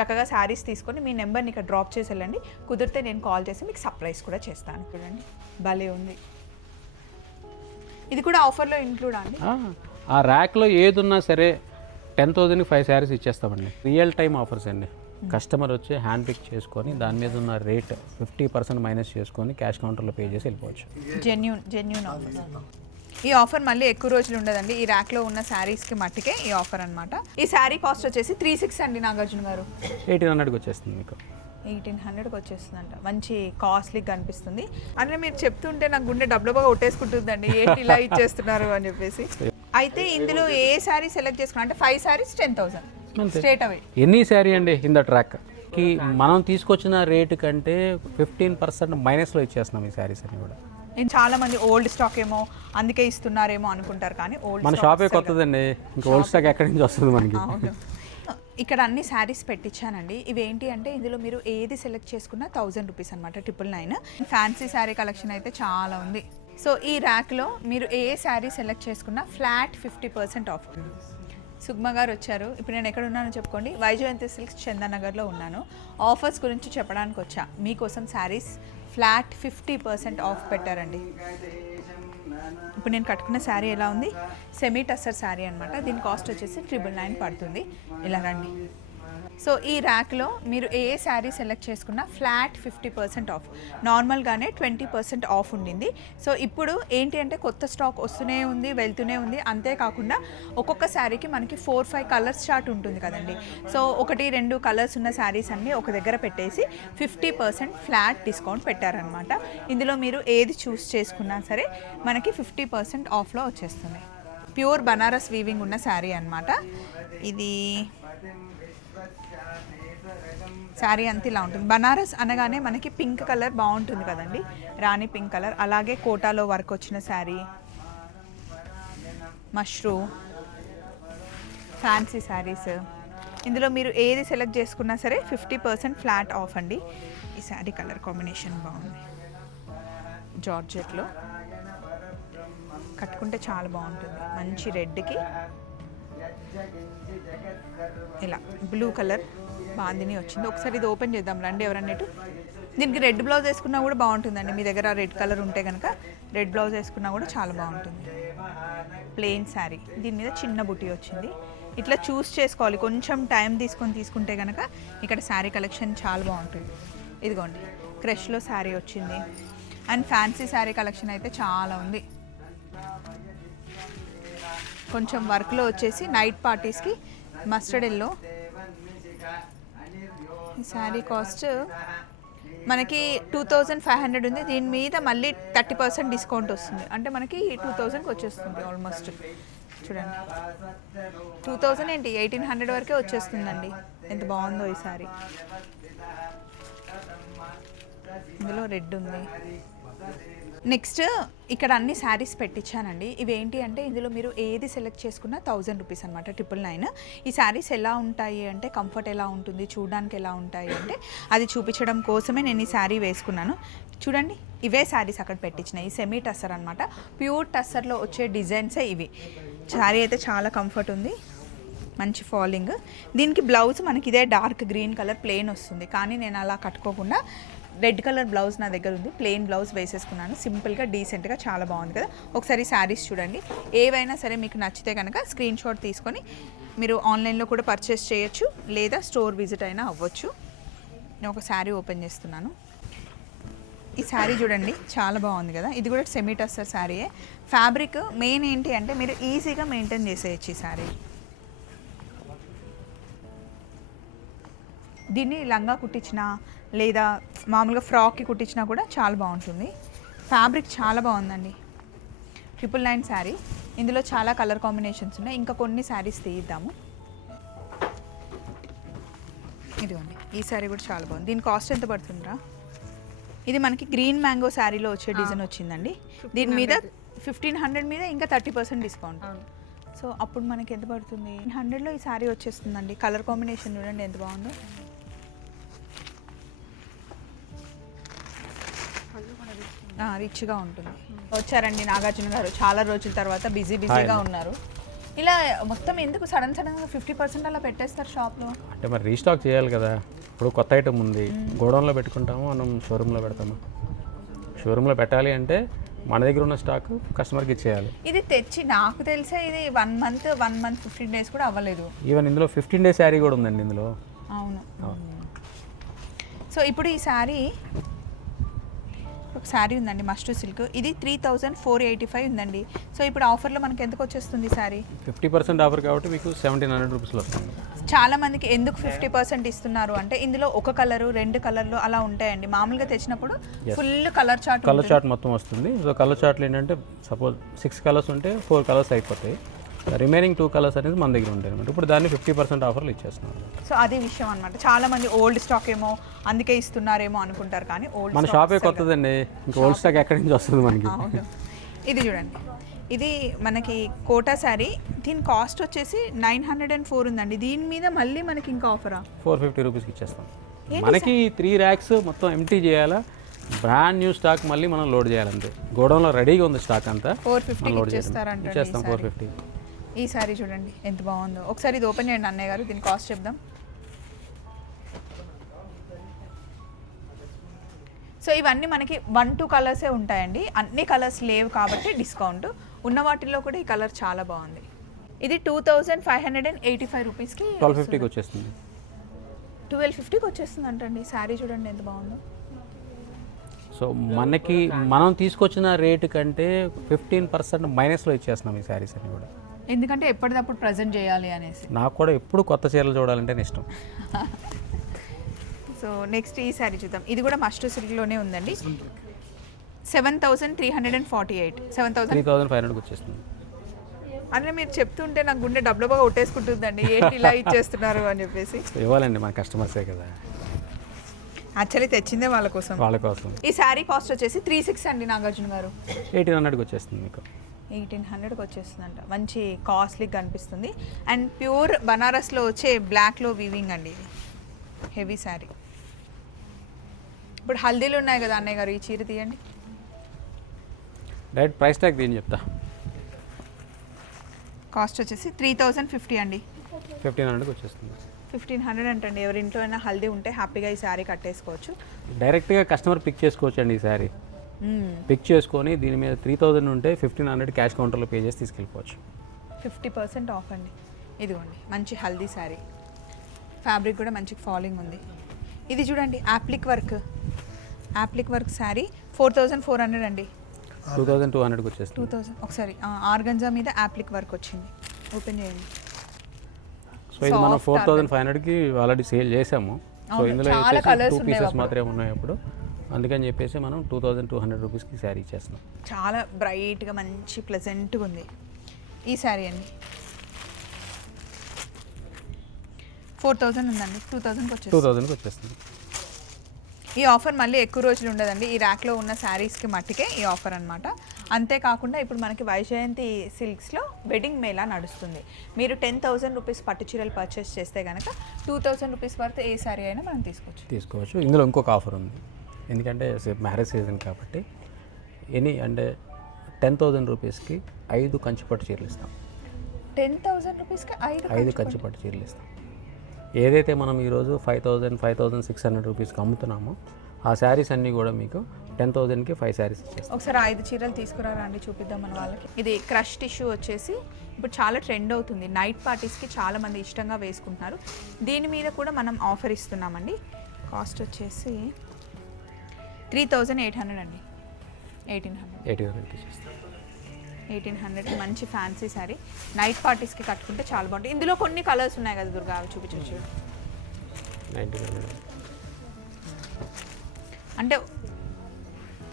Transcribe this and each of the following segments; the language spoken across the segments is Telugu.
చక్కగా శారీస్ తీసుకొని మీ నెంబర్ని ఇక్కడ డ్రాప్ చేసి వెళ్ళండి. కుదిరితే నేను కాల్ చేసి మీకు సర్ప్రైజ్ కూడా చేస్తాను. చూడండి భలే ఉంది. ఇది కూడా ఆఫర్లో ఇంక్లూడ్ అండి. ఆ ర్యాక్లో ఏది ఉన్నా సరే 10,000కి 5 శారీస్ ఇచ్చేస్తామండి. రియల్ టైం ఆఫర్స్ అండి. కస్టమర్ వచ్చి హ్యాండ్ పిక్ చేసుకొని దాని మీద ఉన్న రేట్ 50% మైనస్ చేసుకొని క్యాష్ కౌంటర్లో పే చేసి వెళ్ళిపోవచ్చు. Genuine offer. ఈ ఆఫర్ మళ్ళీ ఎక్కువ రోజులు ఉండదండి. ఈ ర్యాక్లో ఉన్న శారీస్కి మట్టికే ఈ ఆఫర్ అనమాట. ఈ శారీ కాస్ట్ వచ్చేసి 360 అండి నాగార్జున గారు. 1800కి వచ్చేస్తుంది మీకు. 1800కి వచ్చేస్తుందంట. మంచి కాస్ట్లీగా అనిపిస్తుంది. అంటే మీరు చెప్తుంటే నాకు గుండె డబ్బుగా కొట్టేసుకుంటుందండి, ఏంటి ఇలా ఇచ్చేస్తున్నారు అని చెప్పేసి. అయితే ఇందులో ఏ శారీ సెలెక్ట్ చేసుకున్నా అంటే 5 శారీస్ 10,000 స్ట్రేట్ అవే. ఎనీ శారీ అండి ఇన్ ద ట్రాక్కి మనం తీసుకొచ్చిన రేటు కంటే 15% మైనస్లో ఇచ్చేస్తున్నాం ఈ శారీస్ అన్ని కూడా. చాలా మంది ఓల్డ్ స్టాక్ ఏమో అందుకే ఇస్తున్నారేమో అనుకుంటారు, కానీ మన షాపే కొత్తదండి, ఇంకా ఓల్డ్ స్టాక్ ఎక్కడి నుంచి వస్తుంది మనకి. ఇక్కడ అన్ని శారీస్ పెట్టించానండి. ఇవి ఏంటి అంటే ఇందులో మీరు ఏది సెలెక్ట్ చేసుకున్నా 1000 రూపీస్ అనమాట, 999. ఫ్యాన్సీ శారీ కలెక్షన్ అయితే చాలా ఉంది. సో ఈ ర్యాక్లో మీరు ఏ శారీ సెలెక్ట్ చేసుకున్నా ఫ్లాట్ 50% ఆఫ్. సుగ్మ గారు వచ్చారు. ఇప్పుడు నేను ఎక్కడ ఉన్నానో చెప్పుకోండి. వైజయంతి సిల్క్స్ చందనగర్లో ఉన్నాను. ఆఫర్స్ గురించి చెప్పడానికి వచ్చా. మీకోసం శారీస్ ఫ్లాట్ 50% ఆఫ్ పెట్టారండి. ఇప్పుడు నేను కట్టుకున్న శారీ ఎలా ఉంది, సెమీ టస్సర్ శారీ అనమాట. దీని కాస్ట్ వచ్చేసి 999 పడుతుంది. ఇలా రండి. సో ఈ ర్యాక్లో మీరు ఏ శారీ సెలెక్ట్ చేసుకున్నా ఫ్లాట్ 50% ఆఫ్. నార్మల్గానే 20% ఆఫ్ ఉండింది. సో ఇప్పుడు ఏంటి అంటే కొత్త స్టాక్ వస్తూనే ఉంది, వెళ్తూనే ఉంది. అంతేకాకుండా ఒక్కొక్క శారీకి మనకి 4-5 కలర్స్ చార్ట్ ఉంటుంది కదండి. సో 1-2 కలర్స్ ఉన్న శారీస్ అన్నీ ఒక దగ్గర పెట్టేసి 50% ఫ్లాట్ డిస్కౌంట్ పెట్టారనమాట. ఇందులో మీరు ఏది చూస్ చేసుకున్నా సరే మనకి 50% ఆఫ్లో వచ్చేస్తుంది. ప్యూర్ బనారస్ వీవింగ్ ఉన్న శారీ అనమాట. ఇది శారీ అంతా ఇలా ఉంటుంది. బనారస్ అనగానే మనకి పింక్ కలర్ బాగుంటుంది కదండి, రాణి పింక్ కలర్. అలాగే కోటాలో వర్క్ వచ్చిన శారీ, మష్రూమ్, ఫ్యాన్సీ శారీస్. ఇందులో మీరు ఏది సెలెక్ట్ చేసుకున్నా సరే 50% ఫ్లాట్ ఆఫ్ అండి. ఈ శారీ కలర్ కాంబినేషన్ బాగుంది, జార్జెట్లో కట్టుకుంటే చాలా బాగుంటుంది. మంచి రెడ్కి ఇలా బ్లూ కలర్ బాందిని వచ్చింది. ఒకసారి ఇది ఓపెన్ చేద్దాం రండి ఎవరన్నట్టు. దీనికి రెడ్ బ్లౌజ్ వేసుకున్నా కూడా బాగుంటుందండి. మీ దగ్గర రెడ్ కలర్ ఉంటే కనుక రెడ్ బ్లౌజ్ వేసుకున్నా కూడా చాలా బాగుంటుంది. ప్లెయిన్ శారీ, దీని మీద చిన్న బుట్టి వచ్చింది. ఇట్లా చూస్ చేసుకోవాలి, కొంచెం టైం తీసుకుంటే కనుక ఇక్కడ శారీ కలెక్షన్ చాలా బాగుంటుంది. ఇదిగోండి క్రష్లో శారీ వచ్చింది. అండ్ ఫ్యాన్సీ శారీ కలెక్షన్ అయితే చాలా ఉంది. కొంచెం వర్క్లో వచ్చేసి నైట్ పార్టీస్కి మస్టర్డ్ ఎల్లో. ఈ శారీ కాస్ట్ మనకి 2500 ఉంది. దీని మీద మళ్ళీ 30% డిస్కౌంట్ వస్తుంది. అంటే మనకి 2000కి వచ్చేస్తుంది ఆల్మోస్ట్. చూడండి 2000 ఏంటి 1800 వరకే వచ్చేస్తుందండి. ఎంత బాగుందో ఈ శారీ. ఇందులో రెడ్ ఉంది. నెక్స్ట్ ఇక్కడ అన్ని శారీస్ పెట్టించానండి. ఇవేంటి అంటే ఇందులో మీరు ఏది సెలెక్ట్ చేసుకున్నా 1000 రూపీస్ అనమాట, 999. ఈ శారీస్ ఎలా ఉంటాయి అంటే కంఫర్ట్ ఎలా ఉంటుంది, చూడడానికి ఎలా ఉంటాయి అంటే అది చూపించడం కోసమే నేను ఈ శారీ వేసుకున్నాను. చూడండి ఇవే శారీస్ అక్కడ పెట్టించినాయి. ఈ సెమీ టస్సర్ అనమాట, ప్యూర్ టస్సర్లో వచ్చే డిజైన్సే ఇవి. శారీ అయితే చాలా కంఫర్ట్ ఉంది, మంచి ఫాలింగ్. దీనికి బ్లౌజ్ మనకి ఇదే డార్క్ గ్రీన్ కలర్ ప్లెయిన్ వస్తుంది, కానీ నేను అలా కట్టుకోకుండా రెడ్ కలర్ బ్లౌజ్ నా దగ్గర ఉంది, ప్లెయిన్ బ్లౌజ్ వేసేసుకున్నాను. సింపుల్గా డీసెంట్గా చాలా బాగుంది కదా. ఒకసారి శారీస్ చూడండి. ఏవైనా సరే మీకు నచ్చితే కనుక స్క్రీన్ షాట్ తీసుకొని మీరు ఆన్లైన్లో కూడా పర్చేస్ చేయొచ్చు, లేదా స్టోర్ విజిట్ అయినా అవ్వచ్చు. నేను ఒక శారీ ఓపెన్ చేస్తున్నాను. ఈ శారీ చూడండి చాలా బాగుంది కదా. ఇది కూడా సెమీ టస్సర్ శారీయే. ఫ్యాబ్రిక్ మెయిన్ ఏంటి అంటే మీరు ఈజీగా మెయింటైన్ చేసేయచ్చు ఈ శారీ. దీన్ని లంగా కుట్టించినా లేదా మామూలుగా ఫ్రాక్కి కుట్టించినా కూడా చాలా బాగుంటుంది. ఫ్యాబ్రిక్ చాలా బాగుందండి. 999 శారీ. ఇందులో చాలా కలర్ కాంబినేషన్స్ ఉన్నాయి. ఇంకా కొన్ని శారీస్ తీద్దాము. ఇదిగోండి ఈ శారీ కూడా చాలా బాగుంది. దీని కాస్ట్ ఎంత పడుతుందిరా? ఇది మనకి గ్రీన్ మ్యాంగో శారీలో వచ్చే డిజైన్ వచ్చిందండి. దీని మీద 1500 మీద ఇంకా 30% డిస్కౌంట్. సో అప్పుడు మనకి ఎంత పడుతుంది? 100లో ఈ శారీ వచ్చేస్తుందండి. కలర్ కాంబినేషన్ చూడండి ఎంత బాగుందో. రిచ్గా ఉంటుంది. వచ్చారండి నాగార్జున గారు, చాలా రోజుల తర్వాత బిజీగా ఉన్నారు. ఇలా మొత్తం ఎందుకు సడన్గా 50% అలా పెట్టేస్తారు షాప్లో? అంటే మరి రీస్టాక్ చేయాలి కదా. ఇప్పుడు కొత్త ఐటమ్ ఉంది, గోడౌన్లో పెట్టుకుంటాము, మనం షోరూంలో పెడతాము. షోరూంలో పెట్టాలి అంటే మన దగ్గర ఉన్న స్టాక్ కస్టమర్కి ఇచ్చేయాలి. ఇది తెచ్చి నాకు తెలిసే ఇది 1 మంత్ 15 డేస్ కూడా అవ్వలేదు. ఈవెన్ ఇందులో 15 డేస్ శారీ కూడా ఉందండి ఇందులో. అవును. సో ఇప్పుడు ఈ శారీ, ఒక శారీ ఉందండి మస్టూ సిల్క్, ఇది 3485 ఉందండి. సో ఇప్పుడు ఆఫర్లో మనకి ఎందుకు వచ్చేస్తుంది శారీ? 50% ఆఫర్ కాబట్టి మీకు 1700 రూపీస్లో వస్తుంది. చాలా మందికి ఎందుకు 50% ఇస్తున్నారు అంటే ఇందులో ఒక కలరు 2 కలర్లు అలా ఉంటాయండి. మామూలుగా తెచ్చినప్పుడు ఫుల్ కలర్ చార్ట్ మొత్తం వస్తుంది. సో కలర్ చార్ట్లు ఏంటంటే సపోజ్ 6 కలర్స్ ఉంటే 4 కలర్స్ అయిపోతాయి. రిమైనింగ్ 2 కలర్స్ అనేది మన దగ్గర ఉంటాయి అనమాట. ఇప్పుడు దాన్ని 50% ఆఫర్లు ఇచ్చేస్తున్నాం. సో అది విషయం అనమాట. చాలా మంది ఓల్డ్ స్టాక్ ఏమో అందుకే ఇస్తున్నారేమో అనుకుంటారు, కానీ ఓల్డ్ మన షాపే కొత్తదండి, ఇంకా ఓల్డ్ స్టాక్ ఎక్కడి నుంచి వస్తుంది మనకి. అవును. ఇది చూడండి, ఇది మనకి కోటా శారీ, దీని కాస్ట్ వచ్చేసి 904 ఉందండి. దీని మీద మళ్ళీ మనకి ఇంకా ఆఫరా 450 రూపీస్కి ఇచ్చేస్తాం. మనకి 3 ర్యాక్స్ మొత్తం ఎంటీ చేయాలా, బ్రాండ్ న్యూ స్టాక్ మళ్ళీ మనం లోడ్ చేయాలంతే. గోడౌన్లో రెడీగా ఉంది స్టాక్ అంతా, 450 లోడ్ ఇచ్చేస్తారంట. ఇచ్చేస్తాం 450. ఈ సారీ చూడండి ఎంత బాగుందో. ఒకసారి ఇది ఓపెన్ చేయండి అన్నయ్య గారు, దీని కాస్ట్ చెప్దాం. సో ఇవన్నీ మనకి 1-2 కలర్సే ఉంటాయండి, అన్ని కలర్స్ లేవు కాబట్టి డిస్కౌంట్. ఉన్న వాటిల్లో కూడా ఈ కలర్ చాలా బాగుంది. ఇది 2585 రూపీస్కి 1250కి వచ్చేస్తుంది. 1250కి వచ్చేస్తుంది అంటండి. శారీ చూడండి ఎంత బాగుందో. సో మనకి మనం తీసుకొచ్చిన రేటు కంటే 15% మైనస్లో ఇచ్చేస్తున్నాం ఈ శారీస్ అన్ని కూడా. ఎందుకంటే ఎప్పటికప్పుడు ప్రజెంట్ చేయాలి అనేసి. నాకు కూడా ఎప్పుడు కొత్త చీరలు చూడాలంటే ఇష్టం. సో నెక్స్ట్ ఈ శారీ చూద్దాం. ఇది కూడా మస్టూ సిల్క్లోనే ఉందండి. 7348, 3500కి వచ్చేస్తుంది. అంటే మీరు చెప్తుంటే నాకు గుండె డబ్బుగా కొట్టేసుకుంటుందండి, ఏంటి ఇలా ఇచ్చేస్తున్నారు అని చెప్పేసి. ఇవ్వాలండి మన కస్టమర్సే కదా, యాక్చువల్లీ తెచ్చిందే వాళ్ళ కోసం. ఈ శారీ కాస్ట్ వచ్చేసి 36 అండి నాగార్జున గారు. 1800కి వచ్చేస్తుంది మీకు. 1800కి వచ్చేస్తుందంట. మంచి కాస్ట్లీగా కనిపిస్తుంది. అండ్ ప్యూర్ బనారస్లో వచ్చే బ్లాక్లో వీవింగ్ అండి, ఇది హెవీ శారీ. ఇప్పుడు హల్దీలు ఉన్నాయి కదా అన్నయ్య గారు, ఈ చీర తీయండి. డైరెక్ట్ ప్రైస్ ట్యాగ్ దీని చెప్తా. కాస్ట్ వచ్చేసి 3050 అండి. 1500కి వచ్చేస్తుంది. 1500 అంటండి. ఎవరి ఇంట్లో అయినా హల్దీ ఉంటే హ్యాపీగా ఈ శారీ కట్టేసుకోవచ్చు. డైరెక్ట్గా కస్టమర్ పిక్ చేసుకోవచ్చు అండి ఈ శారీ. పిక్ చేసుకొని దీని మీద 3000 ఉంటే 1500 క్యాష్ కౌంటర్లో పే చేసి తీసుకెళ్ళిపోవచ్చు. 50% ఆఫ్ అండి. ఇదిగోండి మంచి హల్దీ శారీ, ఫ్యాబ్రిక్ కూడా మంచి ఫాలింగ్ ఉంది. ఇది చూడండి యాప్లిక్ వర్క్ శారీ 4400 అండి. 2200కి వచ్చేస్తుంది. 2000 ఒకసారి ఆర్గంజా మీద యాప్లిక్ వర్క్ వచ్చింది. ఓపెన్ చేయండి. సో ఇది మనం 4500కి ఆల్రెడీ సేల్ చేసాము. సో ఇందులో 2 పీసెస్ మాత్రమే ఉన్నాయి అప్పుడు, అందుకని చెప్పేసి మనం 2200 రూపీస్కి శారీ ఇచ్చేస్తున్నాం. చాలా బ్రైట్గా మంచి ప్లెజెంట్గా ఉంది ఈ శారీ అండి. 4000 ఉందండి. 2000కి వచ్చేస్తుంది. ఈ ఆఫర్ మళ్ళీ ఎక్కువ రోజులు ఉండదండి, ఈ ర్యాక్లో ఉన్న శారీస్కి మట్టికే ఈ ఆఫర్ అనమాట. అంతేకాకుండా ఇప్పుడు మనకి వైజయంతి సిల్క్స్లో వెడ్డింగ్ మేళా నడుస్తుంది. మీరు 10,000 రూపీస్ పట్టు చీరలు పర్చేస్ చేస్తే కనుక 2000 రూపీస్ వరకు ఏ శారీ అయినా మనం తీసుకోవచ్చు. ఇందులో ఇంకొక ఆఫర్ ఉంది, ఎందుకంటే మ్యారేజ్ సీజన్ కాబట్టి అంటే 10,000 రూపీస్కి 5 కంచిపట్టు చీరలు ఇస్తాం. 10,000 రూపీస్కి 5 కంచిపట్టు చీరలు ఇస్తాం. ఏదైతే మనం ఈరోజు 5,600 రూపీస్కి అమ్ముతున్నామో ఆ శారీస్ అన్నీ కూడా మీకు 10,000కి 5 శారీస్ ఇచ్చేస్తాం. ఒకసారి 5 చీరలు తీసుకురారా అండి, చూపిద్దాం మన వాళ్ళకి. ఇది క్రష్ టిష్యూ వచ్చేసి ఇప్పుడు చాలా ట్రెండ్ అవుతుంది, నైట్ పార్టీస్కి చాలా మంది ఇష్టంగా వేసుకుంటున్నారు. దీని మీద కూడా మనం ఆఫర్ ఇస్తున్నామండి. కాస్ట్ వచ్చేసి 3800 అండి. 1800 మంచి ఫ్యాన్సీ శారీ, నైట్ పార్టీస్కి కట్టుకుంటే చాలా బాగుంటుంది. ఇందులో కొన్ని కలర్స్ ఉన్నాయి కదా దుర్గా, అవి చూపించవచ్చు. అంటే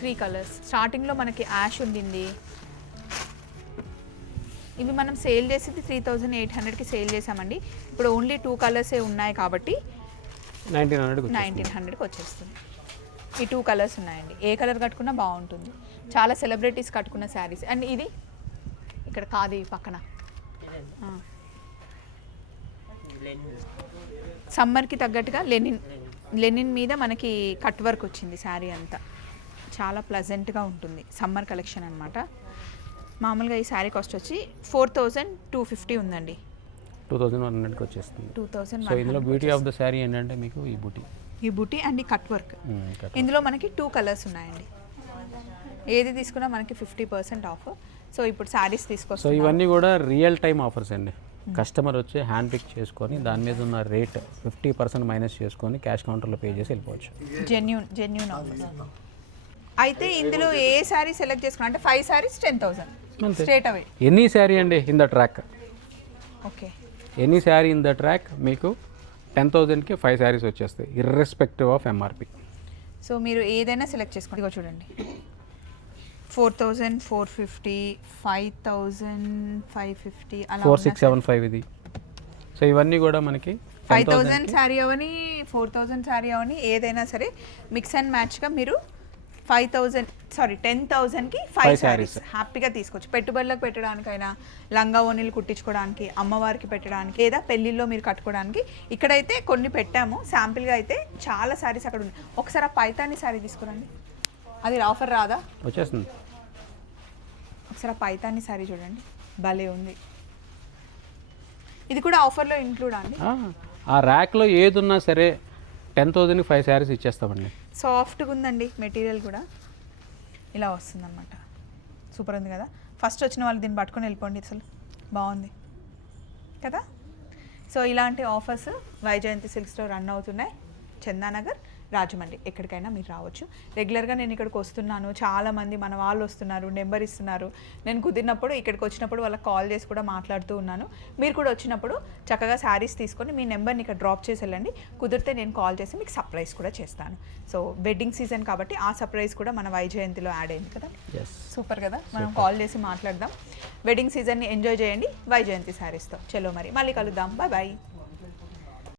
3 కలర్స్. స్టార్టింగ్లో మనకి యాష్ ఉండింది, ఇవి మనం సేల్ చేసేది 3800కి సేల్ చేసామండి. ఇప్పుడు ఓన్లీ 2 కలర్సే ఉన్నాయి కాబట్టి 1900కి వచ్చేస్తుంది. ఈ 2 కలర్స్ ఉన్నాయండి, ఏ కలర్ కట్టుకున్నా బాగుంటుంది. చాలా సెలబ్రిటీస్ కట్టుకున్న శారీస్. అండ్ ఇది ఇక్కడ కాదు పక్కన సమ్మర్కి తగ్గట్టుగా లెనిన్ మీద మనకి కట్ వర్క్ వచ్చింది శారీ అంతా. చాలా ప్లజెంట్గా ఉంటుంది, సమ్మర్ కలెక్షన్ అనమాట. మామూలుగా ఈ శారీ కాస్ట్ వచ్చి 4250 ఉందండి. 2100కి వచ్చేస్తుంది. 2000. సో ఇందులో బ్యూటీ ఆఫ్ ద శారీ ఏంటంటే మీకు ఈ బూటీ, ఈ బూటీ అండ్ ఈ కట్ వర్క్. ఇందులో మనకి 2 కలర్స్ ఉన్నాయండి. ఏది తీసుకున్నా మనకి 50% ఆఫ్. సో ఇప్పుడు శారీస్ సో తీసుకొస్తాం. ఇవన్నీ కూడా రియల్ టైం ఆఫర్స్ అండి. కస్టమర్ వచ్చి హ్యాండ్ పిక్ చేసుకొని దాని మీద ఉన్న రేట్ 50% మైనస్ చేసుకొని క్యాష్ కౌంటర్లో పే చేసి వెళ్ళిపోవచ్చు. Genuine offers. అయితే ఇందులో ఏ శారీ సెలెక్ట్ చేసుకున్నా అంటే 5 శారీస్ 10,000 స్ట్రేట్ అవే. ఎనీ శారీ అండి in the track, okay. Any sari in the track మీకు 10,000కి 5 శారీస్ వచ్చేస్తాయి ఇర్రెస్పెక్టివ్ ఆఫ్ ఎంఆర్పి. సో మీరు ఏదైనా సెలెక్ట్ చేసుకోండి. ఇదిగో చూడండి, 4,450, 5,550 అలా 4675 ఇది. సో ఇవన్నీ కూడా మనకి 5,000 శారీ అవని 4,000 శారీ అవని ఏదైనా సరే మిక్స్ అండ్ మ్యాచ్గా మీరు 10,000కి 5 శారీస్ హ్యాపీగా తీసుకోవచ్చు. పెట్టుబడులకు పెట్టడానికైనా, లంగా ఓణీలు కుట్టించుకోవడానికి, అమ్మవారికి పెట్టడానికి, లేదా పెళ్ళిళ్ళలో మీరు కట్టుకోవడానికి. ఇక్కడైతే కొన్ని పెట్టాము శాంపిల్గా. అయితే చాలా శారీస్ అక్కడ ఉన్నాయి. ఒకసారి ఆ పైతాని శారీ తీసుకురండి, అది ఆఫర్ రాదా? వచ్చేస్తుంది. ఒకసారి ఆ పైతాని శారీ చూడండి, భలే ఉంది. ఇది కూడా ఆఫర్లో ఇంక్లూడ్ అండి. ఆ ర్యాక్లో ఏది ఉన్నా సరే 10,000కి 5 శారీస్ ఇచ్చేస్తామండి. సాఫ్ట్గా ఉందండి మెటీరియల్ కూడా, ఇలా వస్తుందన్నమాట. సూపర్ ఉంది కదా. ఫస్ట్ వచ్చిన వాళ్ళు దీన్ని పట్టుకొని వెళ్ళిపోండి, అసలు బాగుంది కదా. సో ఇలాంటి ఆఫర్స్ వైజయంతి సిల్క్స్లో రన్ అవుతున్నాయి. చందానగర్, రాజమండ్రి, ఎక్కడికైనా మీరు రావచ్చు. రెగ్యులర్గా నేను ఇక్కడికి వస్తున్నాను, చాలామంది మన వాళ్ళు వస్తున్నారు, నెంబర్ ఇస్తున్నారు. నేను కుదిరినప్పుడు ఇక్కడికి వచ్చినప్పుడు వాళ్ళకి కాల్ చేసి కూడా మాట్లాడుతూ ఉన్నాను. మీరు కూడా వచ్చినప్పుడు చక్కగా శారీస్ తీసుకొని మీ నెంబర్ని ఇక్కడ డ్రాప్ చేసి వెళ్ళండి. కుదిరితే నేను కాల్ చేసి మీకు సర్ప్రైజ్ కూడా చేస్తాను. సో వెడ్డింగ్ సీజన్ కాబట్టి ఆ సర్ప్రైజ్ కూడా మన వైజయంతిలో యాడ్ అయింది కదా. సూపర్ కదా. మనం కాల్ చేసి మాట్లాడదాం. వెడ్డింగ్ సీజన్ని ఎంజాయ్ చేయండి వైజయంతి శారీస్తో. చలో మరి మళ్ళీ కలుద్దాం. Bye bye.